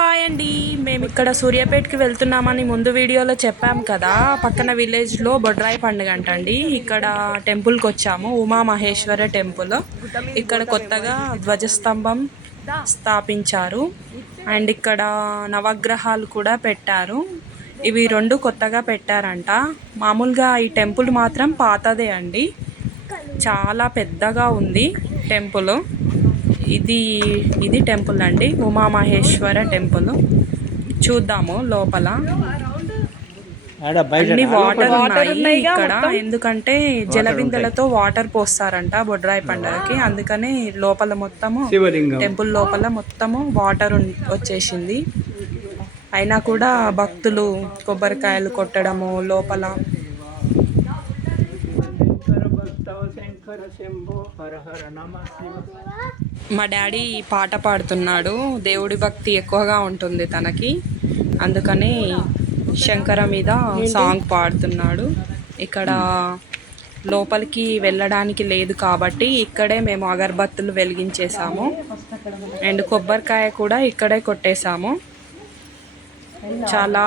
Hi అండి, మేము ఇక్కడ సూర్యాపేటకి వెళ్తున్నామని ముందు వీడియోలో చెప్పాం కదా. పక్కన విలేజ్లో బొడ్రాయి పండుగ అంటండి. ఇక్కడ టెంపుల్కి వచ్చాము, ఉమా మహేశ్వర టెంపుల్. ఇక్కడ కొత్తగా ధ్వజస్తంభం స్థాపించారు అండ్ ఇక్కడ నవగ్రహాలు కూడా పెట్టారు. ఇవి రెండు కొత్తగా పెట్టారంట. మామూలుగా ఈ టెంపుల్ మాత్రం పాతదే అండి, చాలా పెద్దగా ఉంది టెంపుల్. ఇది టెంపుల్ అండి, ఉమామహేశ్వర టెంపుల్. చూద్దాము లోపల. అన్ని వాటర్ ఉన్నాయి ఇక్కడ, ఎందుకంటే జలబిందెలతో వాటర్ పోస్తారంట బొడ్రాయి పండుగకి. అందుకని లోపల మొత్తము టెంపుల్ లోపల మొత్తము వాటర్ వచ్చేసింది. అయినా కూడా భక్తులు కొబ్బరికాయలు కొట్టడము లోపల. మా డాడీ పాట పాడుతున్నాడు, దేవుడి భక్తి ఎక్కువగా ఉంటుంది తనకి, అందుకని శంకర మీద సాంగ్ పాడుతున్నాడు. ఇక్కడ లోపలికి వెళ్ళడానికి లేదు కాబట్టి ఇక్కడే మేము అగరబత్తులు వెలిగించేసాము అండ్ కొబ్బరికాయ కూడా ఇక్కడే కొట్టేశాము. చాలా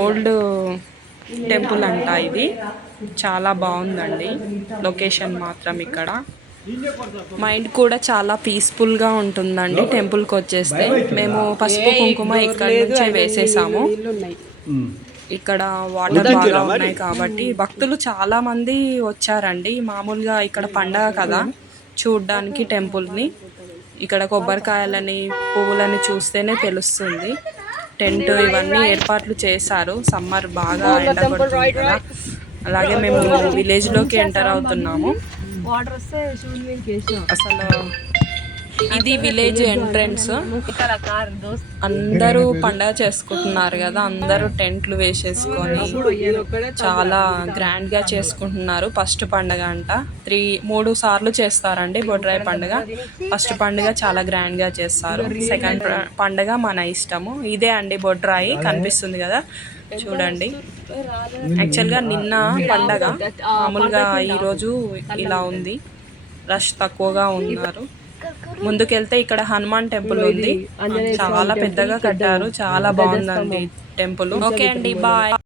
ఓల్డ్ టెంపుల్ అంట ఇది, చాలా బాగుందండి లొకేషన్ మాత్రం. ఇక్కడ మైండ్ కూడా చాలా పీస్ఫుల్గా ఉంటుందండి టెంపుల్కి వచ్చేస్తే. మేము పసుపు కుంకుమ ఇక్కడ నుంచే వేసేసాము. ఇక్కడ వాటర్ బాగా ఉన్నాయి కాబట్టి భక్తులు చాలా మంది వచ్చారండి. మామూలుగా ఇక్కడ పండగ కదా చూడ్డానికి టెంపుల్ని. ఇక్కడ కొబ్బరికాయలని పువ్వులని చూస్తేనే తెలుస్తుంది. టెంట్ ఇవన్నీ ఏర్పాట్లు చేశారు. సమ్మర్ బాగా ఎండ కొడుతుంది కదా, అలాగే మేము విలేజ్లోకి ఎంటర్ అవుతున్నాము. అసలు ఇది విలేజ్ ఎంట్రన్స్. అందరూ పండగ చేసుకుంటున్నారు కదా, అందరూ టెంట్లు వేసేసుకొని చాలా గ్రాండ్గా చేసుకుంటున్నారు. ఫస్ట్ పండగ అంట, 3 సార్లు చేస్తారండి బొడ్రాయి పండుగ. ఫస్ట్ పండుగ చాలా గ్రాండ్గా చేస్తారు, సెకండ్ పండుగ మన ఇష్టము. ఇదే అండి బొడ్రాయి, కనిపిస్తుంది కదా చూడండి. యాక్చువల్గా నిన్న పండగ, మామూలుగా ఈరోజు ఇలా ఉంది, రష్ తక్కువగా ఉన్నారు. ముందుకెళ్తే ఇక్కడ హనుమాన్ టెంపుల్ ఉంది, చాలా పెద్దగా కట్టారు, చాలా బాగుందండి టెంపుల్. ఓకే అండి, బాయ్.